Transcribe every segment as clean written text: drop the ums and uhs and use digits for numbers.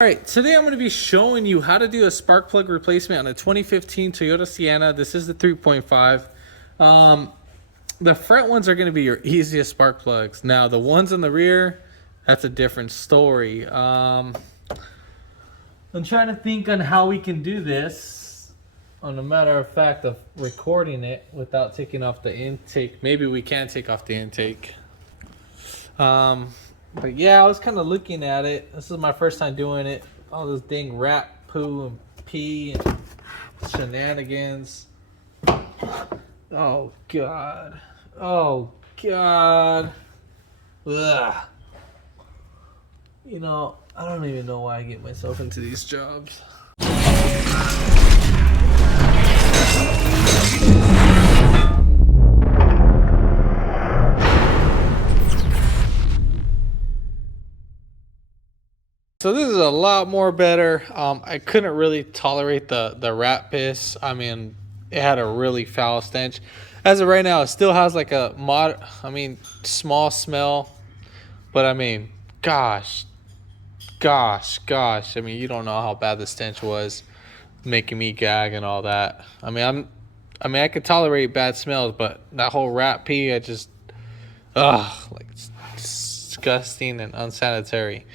Alright, today I'm going to be showing you how to do a spark plug replacement on a 2015 Toyota Sienna. This is the 3.5. The front ones are going to be your easiest spark plugs. Now the ones in the rear, that's a different story. I'm trying to think on how we can do this on a matter of fact of recording it without taking off the intake. Maybe we can take off the intake. But yeah, I was kind of looking at it. This is my first time doing it. All this dang rat poo and pee and shenanigans. Oh god. Oh god. Ugh. You know, I don't even know why I get myself into these jobs. So this is a lot more better. I couldn't really tolerate the rat piss. I mean, it had a really foul stench. As of right now, it still has like a small smell. But I mean, gosh. I mean, you don't know how bad the stench was, making me gag and all that. I could tolerate bad smells, but that whole rat pee, like it's disgusting and unsanitary.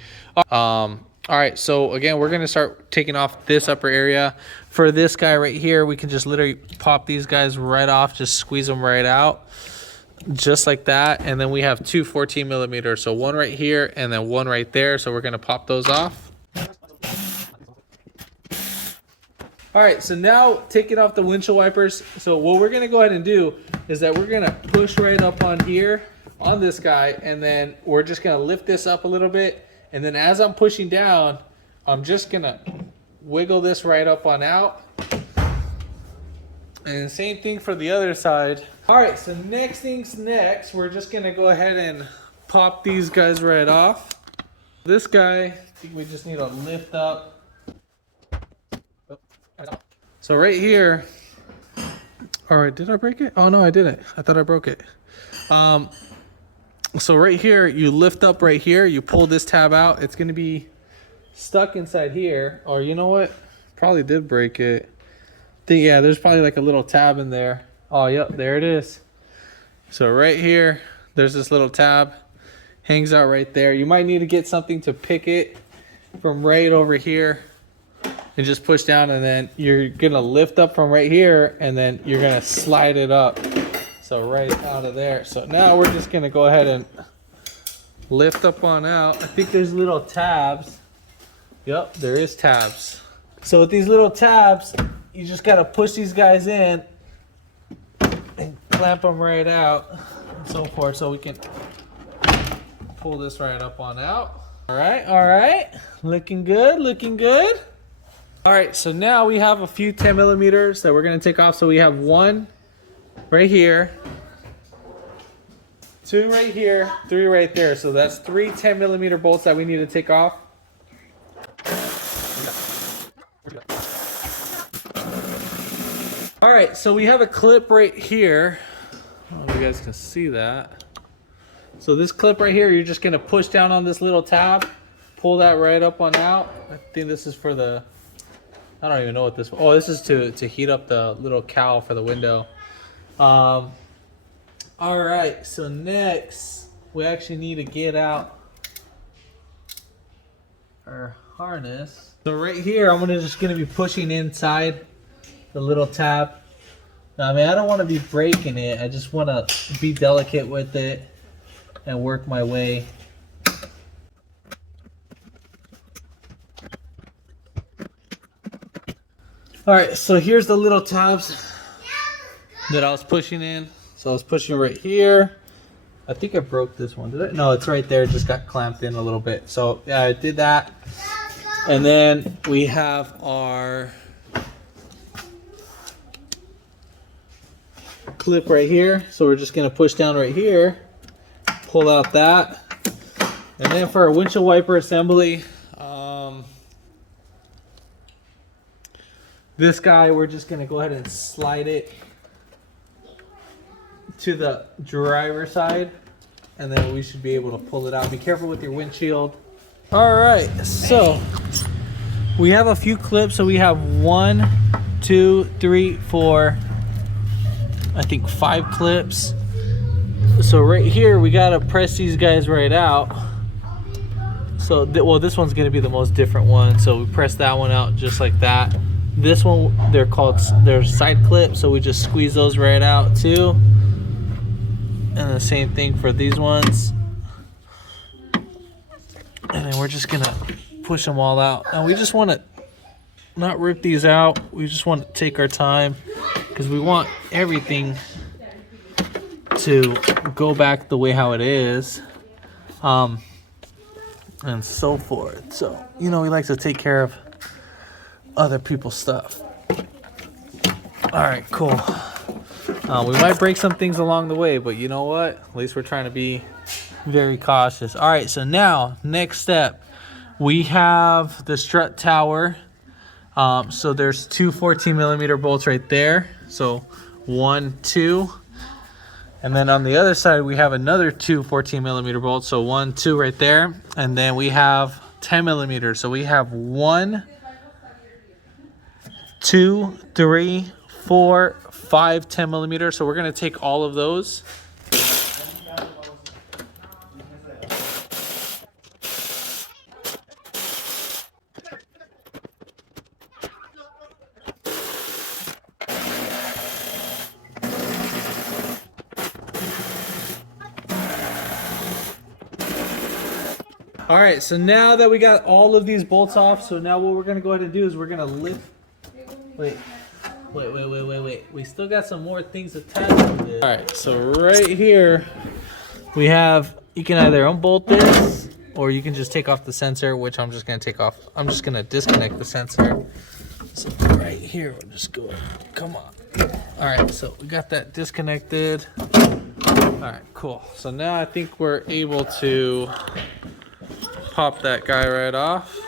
All right, so again, we're gonna start taking off this upper area. For this guy right here, we can just literally pop these guys right off, just squeeze them right out, just like that. And then we have two 14 millimeters, so one right here and then one right there. So we're gonna pop those off. All right, so now taking off the windshield wipers. So what we're gonna go ahead and do is that we're gonna push right up on here on this guy, and then we're just gonna lift this up a little bit. And then as I'm pushing down, I'm just gonna wiggle this right up on out. And same thing for the other side. All right, so next thing's next. We're just gonna go ahead and pop these guys right off. This guy, I think we just need to lift up. So right here, all right, did I break it? Oh no, I didn't. I thought I broke it. So right here, you lift up right here, you pull this tab out. It's gonna be stuck inside here. Or you know what? Probably did break it. Yeah, there's probably like a little tab in there. Oh, yep, there it is. So right here, there's this little tab. Hangs out right there. You might need to get something to pick it from right over here and just push down, and then you're gonna lift up from right here, and then you're gonna slide it up. So right out of there. So now we're just gonna go ahead and lift up on out. I think there's little tabs. Yep, there is tabs. So with these little tabs, you just gotta push these guys in and clamp them right out and so forth, so we can pull this right up on out. All right, looking good, looking good. All right, so now we have a few 10 millimeters that we're gonna take off. So we have one right here, two right here, three right there. So that's three 10 millimeter bolts that we need to take off. All right, so we have a clip right here. I don't know if you guys can see that. So this clip right here, you're just gonna push down on this little tab, pull that right up on out. I think this is for the, I don't even know what this, oh, this is to heat up the little cowl for the window. All right, so next we actually need to get out our harness. So right here, I'm just gonna be pushing inside the little tab. Now, I mean, I don't want to be breaking it. I just want to be delicate with it and work my way. All right, so here's the little tabs that I was pushing in. So I was pushing right here. I think I broke this one, did I? No, it's right there. It just got clamped in a little bit. So yeah, I did that. And then we have our clip right here. So we're just gonna push down right here, pull out that. And then for our windshield wiper assembly, this guy, we're just gonna go ahead and slide it to the driver's side, and then we should be able to pull it out. Be careful with your windshield. All right, so We have a few clips, so we have 1, 2, 3, 4, I think 5 clips. So right here we gotta press these guys right out. So well, this one's gonna be the most different one, so we press that one out just like that. This one, they're side clips, so we just squeeze those right out too. And the same thing for these ones. And then we're just gonna push them all out. Now we just want to not rip these out. We just want to take our time because we want everything to go back the way how it is, and so forth. So, you know, we like to take care of other people's stuff. All right, cool. We might break some things along the way, but you know what? At least we're trying to be very cautious. All right, so now next step, we have the strut tower. So there's two 14mm bolts right there. So 1, 2, and then on the other side we have another two 14mm bolts. So 1, 2 right there, and then we have 10mm. So we have 1, 2, 3, 4, 5 10mm. So we're gonna take all of those. All right, so now that we got all of these bolts off, so now what we're gonna go ahead and do is we're gonna lift. Wait. We still got some more things attached to this. All right, so right here we have, you can either unbolt this or you can just take off the sensor, which I'm just gonna take off. I'm just gonna disconnect the sensor. So right here, we'll just go, come on. All right, so we got that disconnected. All right, cool. So now I think we're able to pop that guy right off.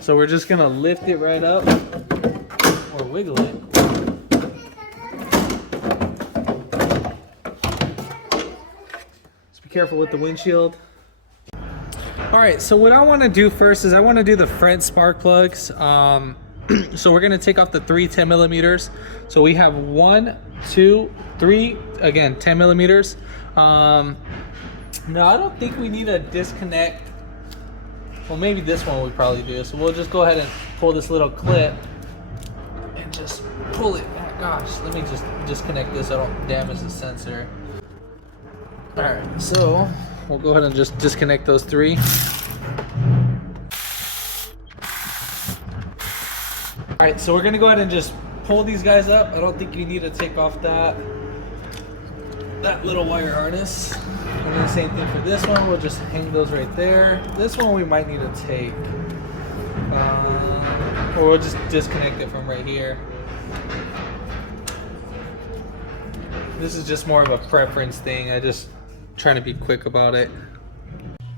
So we're just gonna lift it right up or wiggle it. Just be careful with the windshield. All right, so what I wanna do first is I wanna do the front spark plugs. So we're gonna take off the 3 10mm. So we have 1, 2, 3, again, 10mm. No, I don't think we need a disconnect. Well, maybe this one we probably do. So we'll just go ahead and pull this little clip and just pull it. Oh gosh, let me just disconnect this so I don't damage the sensor. All right, so we'll go ahead and just disconnect those 3. All right, so we're gonna go ahead and just pull these guys up. I don't think you need to take off that little wire harness. And then the same thing for this one, we'll just hang those right there. This one we might need to take, or we'll just disconnect it from right here. This is just more of a preference thing. I just trying to be quick about it.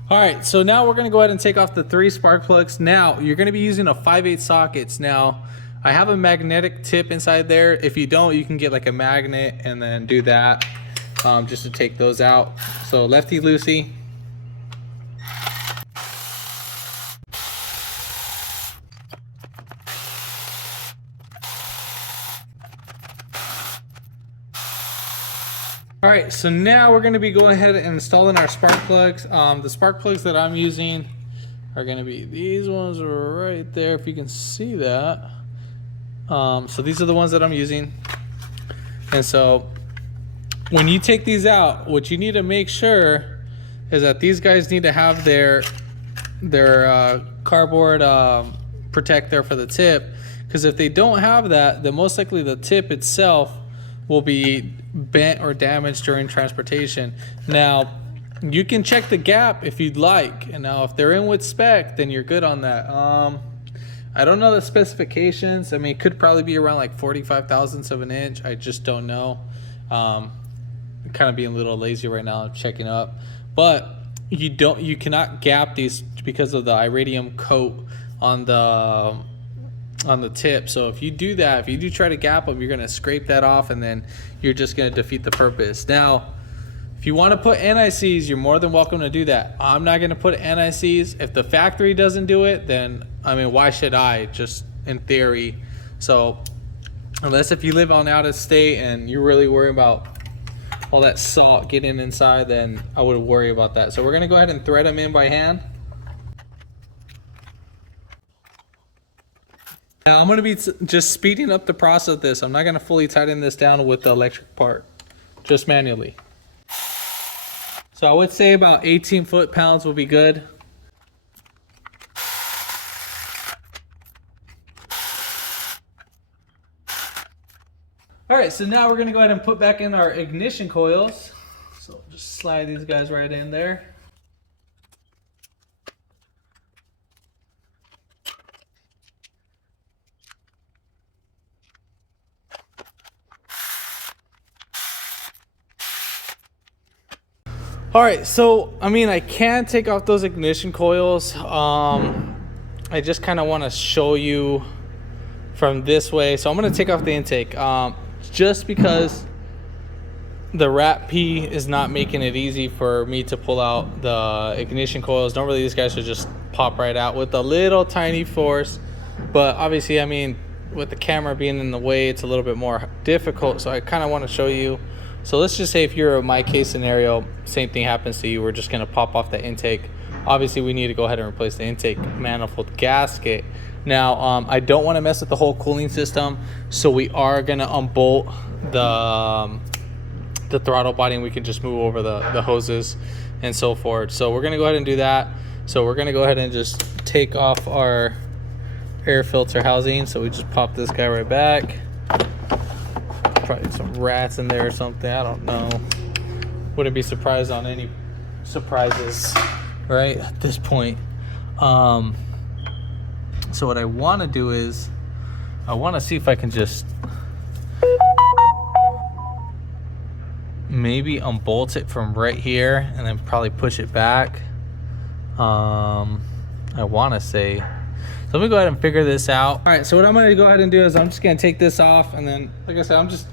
All right, so now we're gonna go ahead and take off the 3 spark plugs. Now, you're gonna be using a 5/8 sockets. Now, I have a magnetic tip inside there. If you don't, you can get like a magnet and then do that. Just to take those out. So lefty loosey. All right, so now we're going to be going ahead and installing our spark plugs. The spark plugs that I'm using are going to be these ones right there, if you can see that. So these are the ones that I'm using. And so when you take these out, what you need to make sure is that these guys need to have their cardboard protector for the tip, because if they don't have that, then most likely the tip itself will be bent or damaged during transportation. Now, you can check the gap if you'd like, and now if they're in with spec, then you're good on that. I don't know the specifications. I mean, it could probably be around like 45 thousandths of an inch. I just don't know. I'm kind of being a little lazy right now, checking up, but you cannot gap these because of the iridium coat on the tip. So if you do that, if you do try to gap them, you're going to scrape that off, and then you're just going to defeat the purpose. Now, If you want to put NICs, you're more than welcome to do that. I'm not going to put NICs. If the factory doesn't do it, then, I mean, why should I? Just in theory. So, unless if you live on out of state and you're really worried about all that salt getting inside, then I would worry about that. So we're going to go ahead and thread them in by hand. Now I'm going to be just speeding up the process of this. I'm not going to fully tighten this down with the electric part, just manually. So I would say about 18 foot-pounds will be good. All right, so now we're going to go ahead and put back in our ignition coils. So just slide these guys right in there. All right, so I mean, I can take off those ignition coils. I just kind of want to show you from this way. So I'm going to take off the intake just because the rat P is not making it easy for me to pull out the ignition coils. Normally these guys should just pop right out with a little tiny force, but obviously, I mean, with the camera being in the way, it's a little bit more difficult. So I kind of want to show you. So let's just say if you're in my case scenario, same thing happens to you. We're just going to pop off the intake. Obviously, we need to go ahead and replace the intake manifold gasket. Now, I don't want to mess with the whole cooling system, so we are going to unbolt the throttle body, and we can just move over the hoses and so forth. So we're going to go ahead and do that. So we're going to go ahead and just take off our air filter housing. So we just pop this guy right back. Probably some rats in there or something, I don't know. Wouldn't be surprised on any surprises right at this point. So what I want to do is I want to see if I can just maybe unbolt it from right here and then probably push it back. I want to say, so let me go ahead and figure this out. All right, so what I'm going to go ahead and do is I'm just going to take this off, and then, like I said, I'm just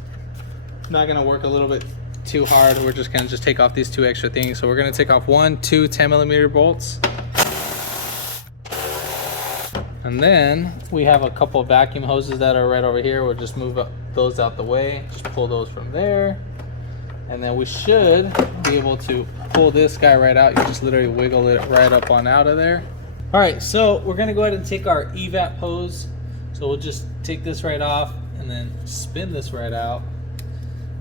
not going to work a little bit too hard. We're just going to take off these two extra things. So we're going to take off 1, 2 10mm bolts. And then we have a couple of vacuum hoses that are right over here. We'll just move those out the way. Just pull those from there. And then we should be able to pull this guy right out. You just literally wiggle it right up on out of there. All right, so we're gonna go ahead and take our evap hose. So we'll just take this right off and then spin this right out.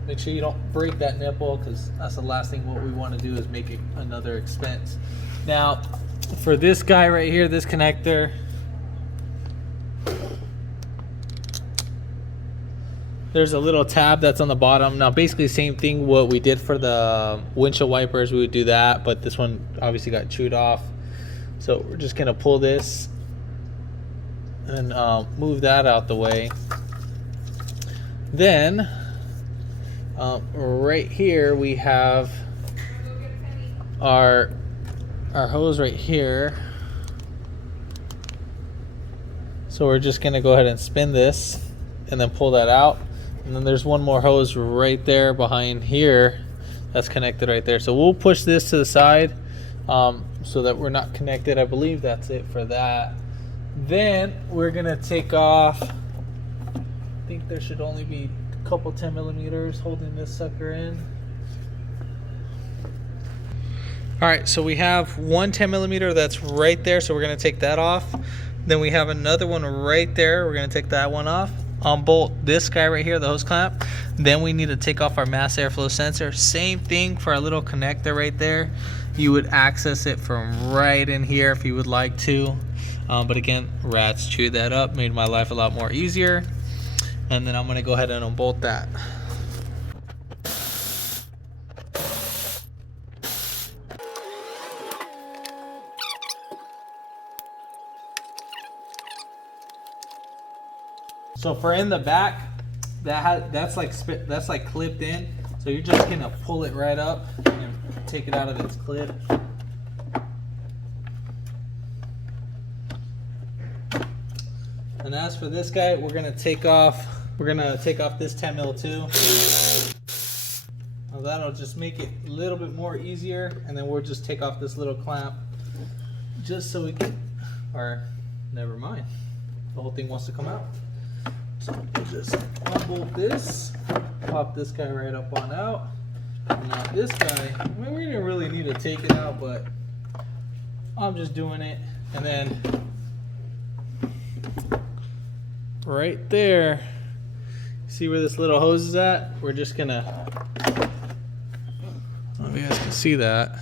Make sure you don't break that nipple, because that's the last thing what we want to do is make it another expense. Now, for this guy right here, this connector, there's a little tab that's on the bottom. Now, basically same thing what we did for the windshield wipers, we would do that, but this one obviously got chewed off. So we're just gonna pull this and move that out the way. Then, right here we have our hose right here. So we're just gonna go ahead and spin this and then pull that out. And then there's one more hose right there behind here that's connected right there. So we'll push this to the side so that we're not connected. I believe that's it for that. Then we're gonna take off, I think there should only be a couple 10mm holding this sucker in. All right, so we have one 10mm that's right there, so we're gonna take that off. Then we have another one right there, we're gonna take that one off. Unbolt this guy right here, the hose clamp. Then we need to take off our mass airflow sensor. Same thing for our little connector right there. You would access it from right in here if you would like to. But again, rats chewed that up, made my life a lot more easier. And then I'm gonna go ahead and unbolt that. So for in the back, that's like clipped in. So you're just gonna pull it right up and take it out of its clip. And as for this guy, we're gonna take off this 10mm too. So that'll just make it a little bit more easier, and then we'll just take off this little clamp just so we can, or never mind, the whole thing wants to come out. So we'll just unbolt this, pop this guy right up on out. And now this guy, I mean, we didn't really need to take it out, but I'm just doing it. And then right there, see where this little hose is at? We're just gonna, I don't know if you guys can see that.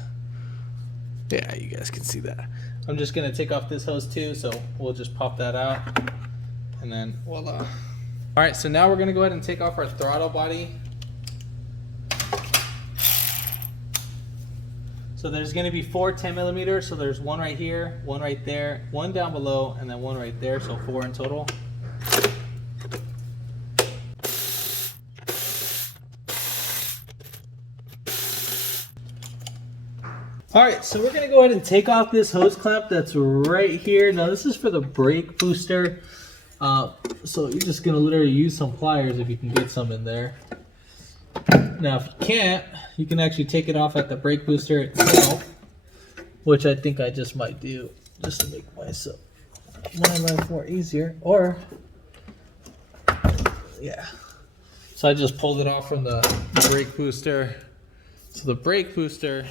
Yeah, you guys can see that. I'm just gonna take off this hose too, so we'll just pop that out, and then voila. All right, so now we're gonna go ahead and take off our throttle body. So there's gonna be 4 10mm, so there's one right here, one right there, one down below, and then one right there, so 4 in total. All right, so we're gonna go ahead and take off this hose clamp that's right here. Now this is for the brake booster. So you're just gonna literally use some pliers if you can get some in there. Now if you can't, you can actually take it off at the brake booster itself, which I think I just might do, just to make my life more easier. Or, yeah. So I just pulled it off from the brake booster. So the brake booster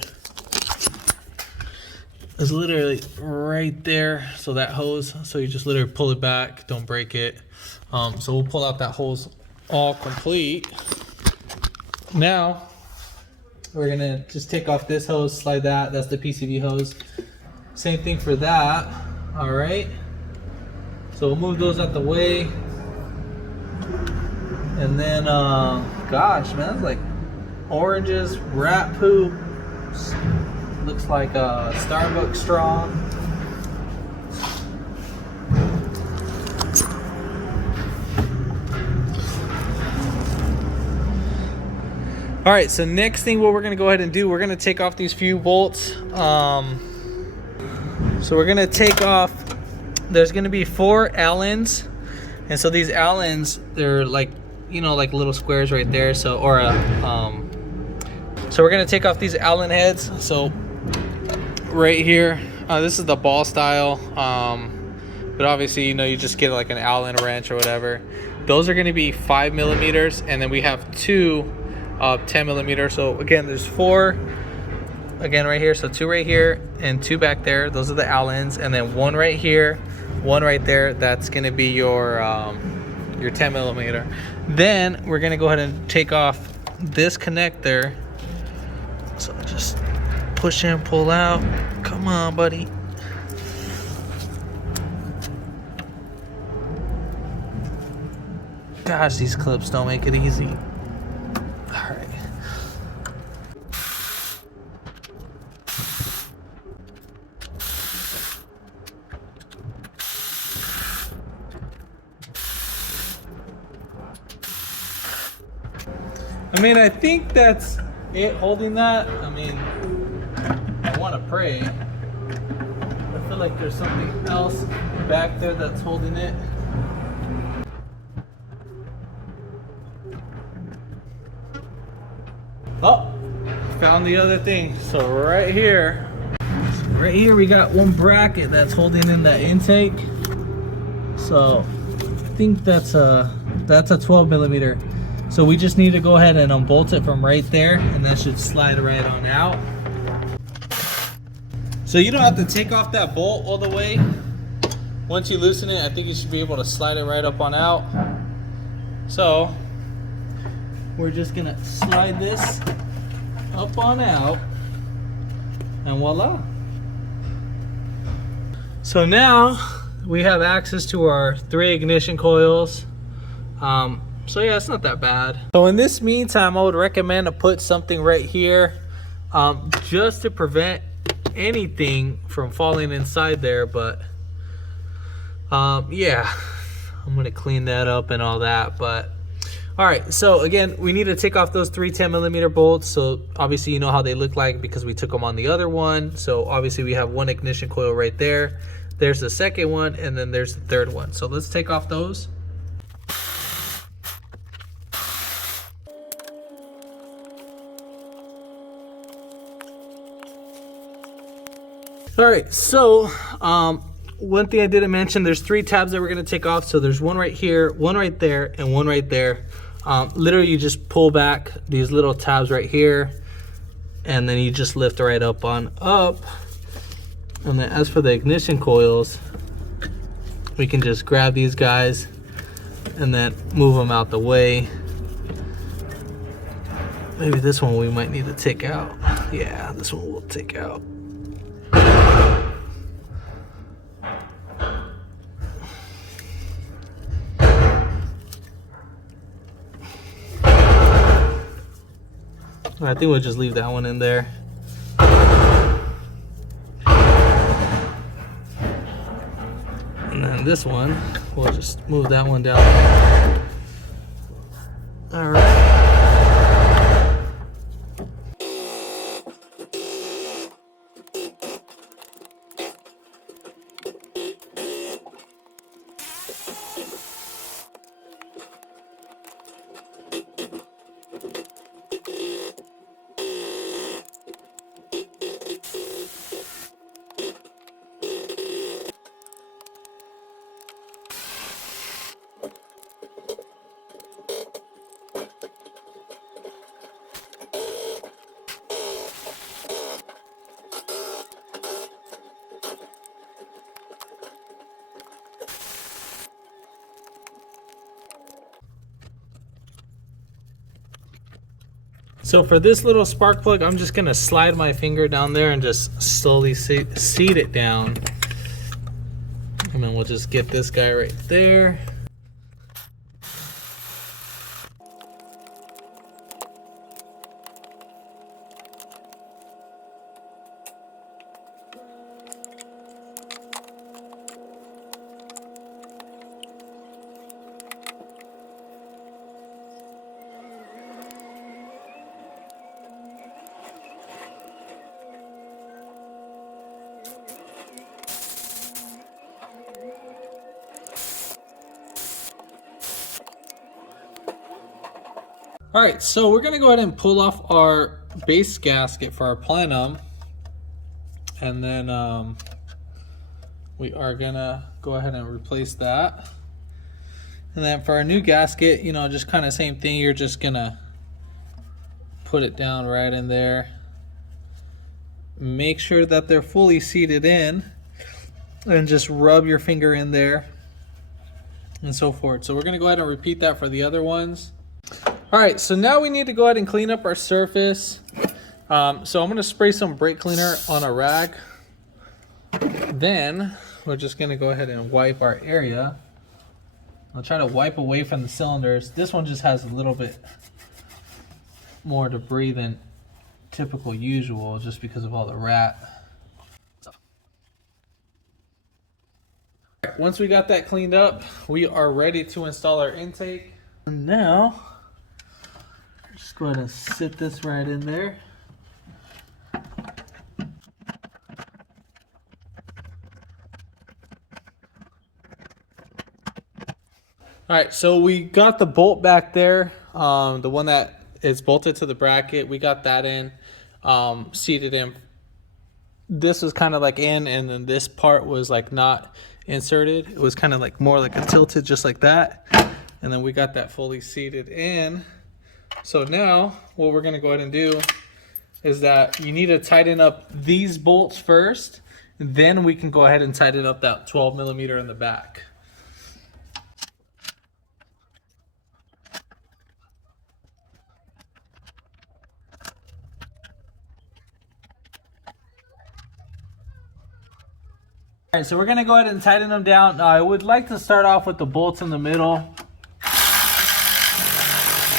is literally right there. So that hose, so you just literally pull it back, don't break it. So we'll pull out that hose all complete. Now we're gonna just take off this hose, slide that, that's the PCV hose. Same thing for that. All right, so we'll move those out the way. And then gosh man, that's like oranges, rat poop, looks like a Starbucks straw. All right, so next thing what we're gonna go ahead and do, we're gonna take off these few bolts. So we're gonna take off, there's gonna be 4 Allens. And so these Allens, they're like, you know, like little squares right there. So, or so we're gonna take off these Allen heads. So right here, this is the ball style. But obviously, you know, you just get like an Allen wrench or whatever. Those are gonna be 5mm, and then we have 2 10mm. So again, there's 4 again right here, so 2 right here and 2 back there. Those are the Allens, and then 1 right here, 1 right there. That's gonna be your 10mm. Then we're gonna go ahead and take off this connector. So just push in, pull out. Come on, buddy. Gosh, these clips don't make it easy. All right. I mean, I think that's it holding that. I mean, I want to pray. I feel like there's something else back there that's holding it. Oh, found the other thing. So right here we got one bracket that's holding in that intake. So I think that's a 12mm. So we just need to go ahead and unbolt it from right there, and that should slide right on out. So you don't have to take off that bolt all the way. Once you loosen it, I think you should be able to slide it right up on out. So we're just gonna slide this up on out, and voila. So now we have access to our 3 ignition coils. So yeah, it's not that bad. So in this meantime, I would recommend to put something right here, just to prevent anything from falling inside there. But yeah, I'm gonna clean that up and all that. But all right, so again, we need to take off those 3 10mm bolts. So obviously you know how they look like because we took them on the other one. So obviously we have 1 ignition coil right there. There's the second one, and then there's the third one. So let's take off those. All right, so one thing I didn't mention, there's 3 tabs that we're gonna take off. So there's one right here, one right there, and one right there. Literally, you just pull back these little tabs right here, and then you just lift right up on up. And then as for the ignition coils, we can just grab these guys and then move them out the way. Maybe this one we might need to take out. Yeah, this one we'll take out. I think we'll just leave that one in there. And then this one, we'll just move that one down. All right. So for this little spark plug, I'm just gonna slide my finger down there and just slowly seat it down. And then we'll just get this guy right there. All right, so we're gonna go ahead and pull off our base gasket for our plenum. And then we are gonna go ahead and replace that. And then for our new gasket, you know, just kind of same thing. You're just gonna put it down right in there. Make sure that they're fully seated in and just rub your finger in there and so forth. So we're gonna go ahead and repeat that for the other ones. All right, so now we need to go ahead and clean up our surface. So I'm gonna spray some brake cleaner on a rag. Then we're just gonna go ahead and wipe our area. I'll try to wipe away from the cylinders. This one just has a little bit more debris than typical usual just because of all the rat. Once we got that cleaned up, we are ready to install our intake. And now, just go ahead and sit this right in there. All right, so we got the bolt back there, the one that is bolted to the bracket. We got that in, seated in. This was kind of like in, and then this part was like not inserted. It was kind of like more like a tilted, just like that. And then we got that fully seated in. So now what we're gonna go ahead and do is that you need to tighten up these bolts first, then we can go ahead and tighten up that 12 millimeter in the back. All right, so we're gonna go ahead and tighten them down. I would like to start off with the bolts in the middle,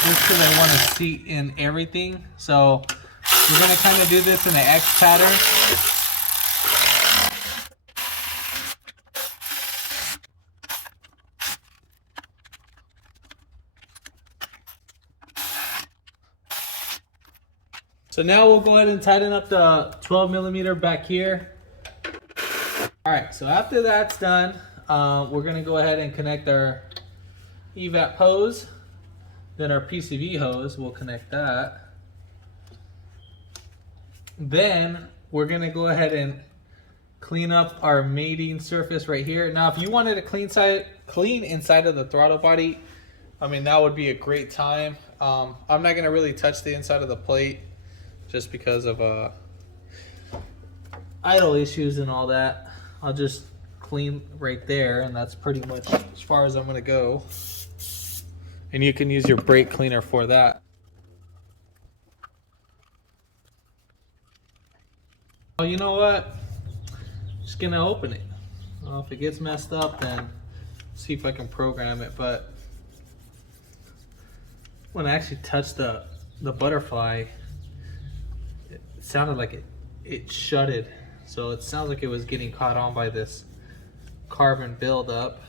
just because I want to seat in everything. So we're gonna kind of do this in an X pattern. So now we'll go ahead and tighten up the 12 millimeter back here. All right, so after that's done, we're gonna go ahead and connect our evap hose, then our PCV hose, we'll connect that. Then we're gonna go ahead and clean up our mating surface right here. Now, if you wanted to clean inside of the throttle body, I mean, that would be a great time. I'm not gonna really touch the inside of the plate just because of idle issues and all that. I'll just clean right there, and that's pretty much as far as I'm gonna go. And you can use your brake cleaner for that. Oh, you know what? Just gonna open it. Well, if it gets messed up, then see if I can program it. But when I actually touched the butterfly, it sounded like it shutted. So it sounds like it was getting caught on by this carbon buildup.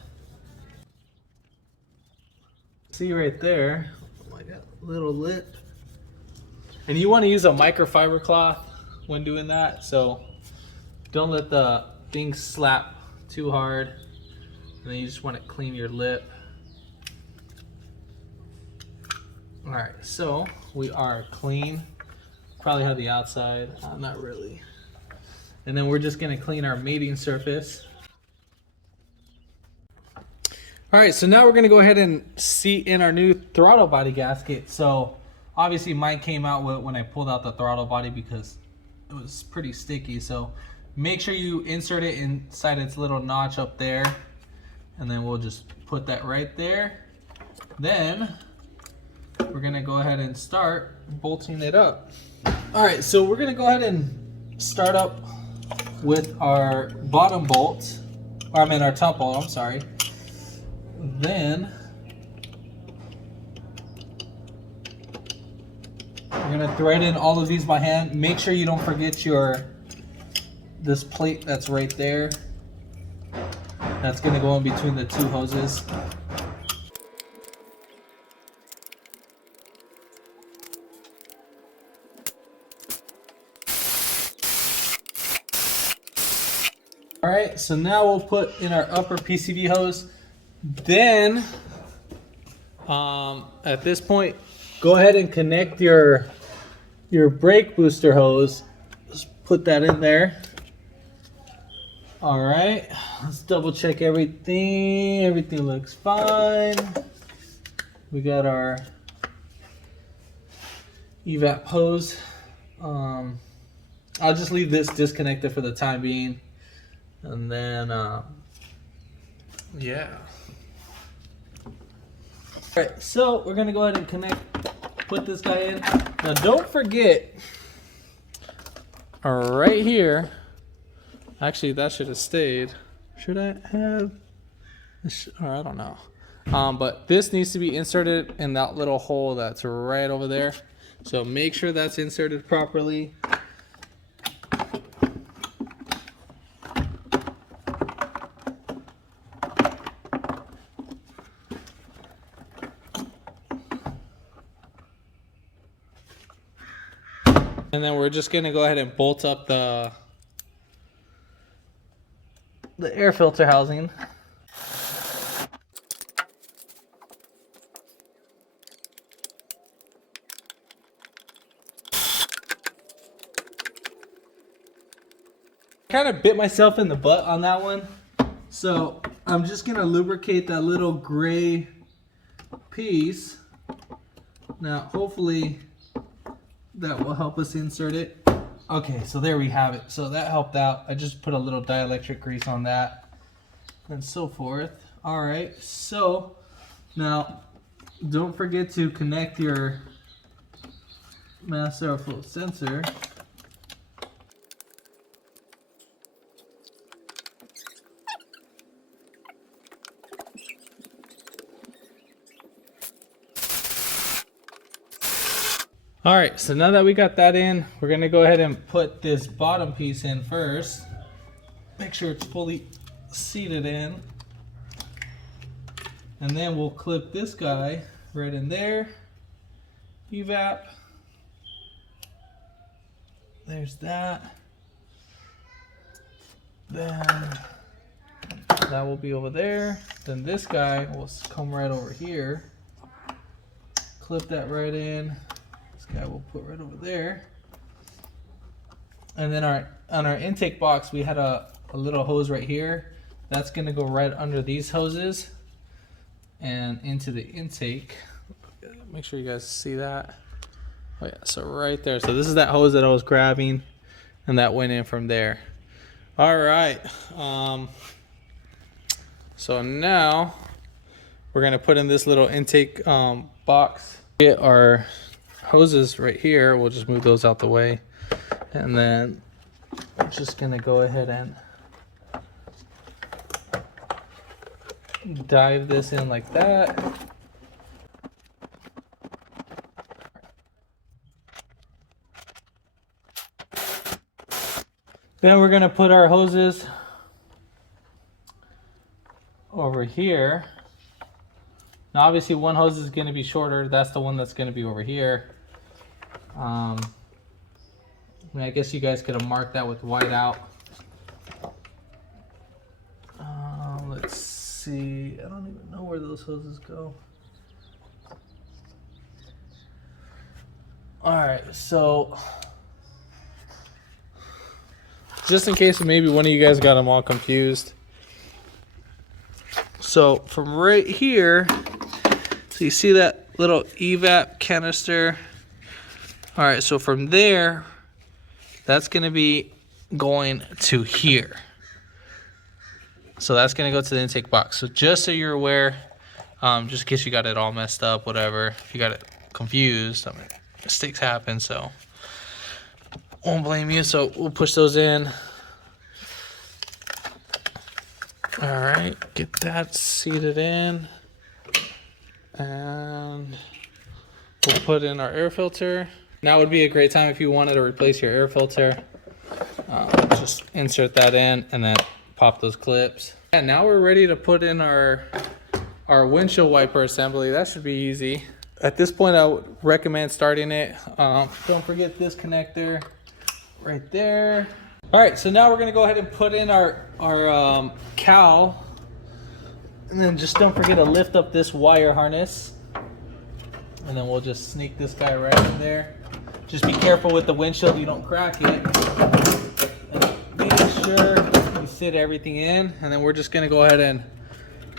See right there, oh my God, little lip. And you want to use a microfiber cloth when doing that, so don't let the thing slap too hard. And then you just want to clean your lip. All right, so we are clean. Probably have the outside, not really. And then we're just gonna clean our mating surface. All right, so now we're gonna go ahead and seat in our new throttle body gasket. So obviously mine came out when I pulled out the throttle body because it was pretty sticky. So make sure you insert it inside its little notch up there. And then we'll just put that right there. Then we're gonna go ahead and start bolting it up. All right, so we're gonna go ahead and start up with our bottom bolt, or I mean our top bolt, I'm sorry. Then we're gonna thread in all of these by hand. Make sure you don't forget this plate that's right there. That's gonna go in between the two hoses. All right, so now we'll put in our upper PCV hose. Then, at this point, go ahead and connect your brake booster hose. Just put that in there. All right, let's double check everything. Everything looks fine. We got our evap hose. I'll just leave this disconnected for the time being. And then, yeah. All right, so we're gonna go ahead and put this guy in. Now don't forget, right here, actually that should have stayed. Should I have, or I don't know. But this needs to be inserted in that little hole that's right over there. So make sure that's inserted properly. And then we're just gonna go ahead and bolt up the air filter housing. Kind of bit myself in the butt on that one. So I'm just gonna lubricate that little gray piece. Now hopefully that will help us insert it. Okay, so there we have it. So that helped out. I just put a little dielectric grease on that and so forth. All right, so now don't forget to connect your mass airflow sensor. All right, so now that we got that in, we're gonna go ahead and put this bottom piece in first. Make sure it's fully seated in. And then we'll clip this guy right in there. Evap. There's that. Then that will be over there. Then this guy will come right over here. Clip that right in. Guy we'll put right over there. And then on our intake box we had a a little hose right here. That's gonna go right under these hoses and into the intake. Make sure you guys see that. Oh yeah, so right there. So this is that hose that I was grabbing, and that went in from there. All right. So now we're gonna put in this little intake box. Get our hoses right here. We'll just move those out the way, and then we're just gonna go ahead and dive this in like that. Then we're gonna put our hoses over here. Now obviously one hose is gonna be shorter. That's the one that's gonna be over here. I mean, I guess you guys could have marked that with white out. Let's see, I don't even know where those hoses go. All right, so just in case maybe one of you guys got them all confused. So from right here, so you see that little evap canister. All right, so from there, that's gonna be going to here. So that's gonna go to the intake box. So just so you're aware, just in case you got it all messed up, whatever, if you got it confused, I mean, mistakes happen, so won't blame you. So we'll push those in. All right, get that seated in. And we'll put in our air filter. Now would be a great time if you wanted to replace your air filter. Just insert that in and then pop those clips. And now we're ready to put in our windshield wiper assembly. That should be easy. At this point, I would recommend starting it. Don't forget this connector right there. All right, so now we're gonna go ahead and put in our cowl. And then just don't forget to lift up this wire harness. And then we'll just sneak this guy right in there. Just be careful with the windshield, you don't crack it. And make sure you sit everything in, and then we're just gonna go ahead and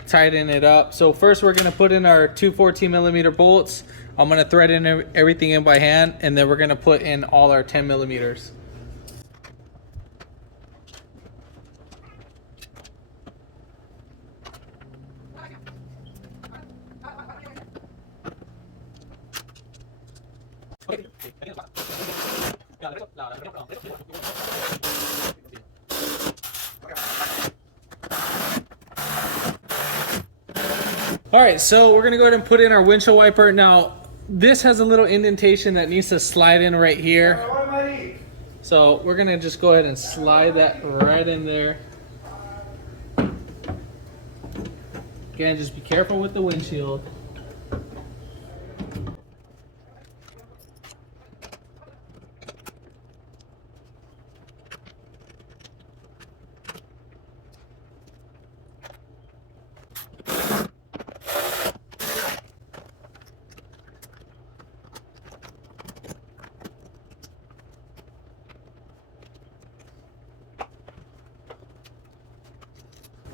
tighten it up. So first we're gonna put in our two 14mm bolts. I'm gonna thread in everything in by hand, and then we're gonna put in all our 10mm. All right, so we're gonna go ahead and put in our windshield wiper. Now, this has a little indentation that needs to slide in right here. So we're gonna just go ahead and slide that right in there. Again, just be careful with the windshield.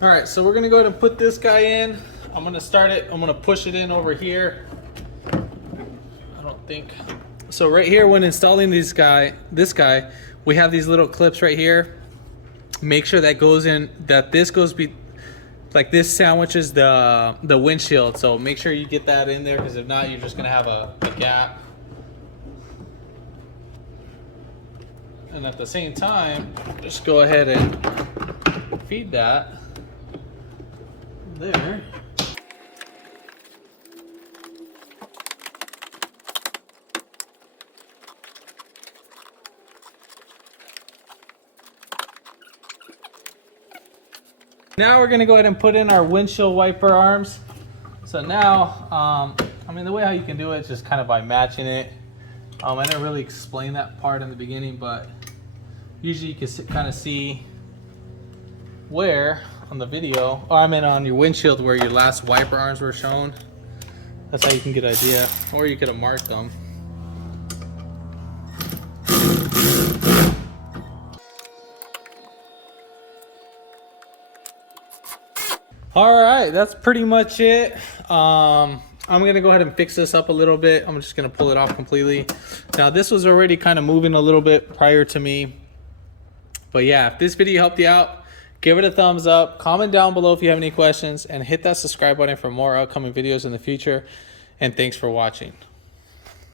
All right, so we're gonna go ahead and put this guy in. I'm gonna start it, I'm gonna push it in over here. I don't think. So right here, when installing this guy, we have these little clips right here. Make sure that goes in, that this goes like this sandwiches the windshield. So make sure you get that in there, because if not, you're just gonna have a gap. And at the same time, just go ahead and feed that there. Now we're gonna go ahead and put in our windshield wiper arms. So now, I mean, the way how you can do it is just kind of by matching it. I didn't really explain that part in the beginning, but usually you can kind of see where on the video, or I mean on your windshield, where your last wiper arms were shown. That's how you can get an idea, or you could have marked them. All right, that's pretty much it. I'm gonna go ahead and fix this up a little bit. I'm just gonna pull it off completely. Now this was already kind of moving a little bit prior to me. But yeah, if this video helped you out, give it a thumbs up, comment down below if you have any questions, and hit that subscribe button for more upcoming videos in the future. And thanks for watching.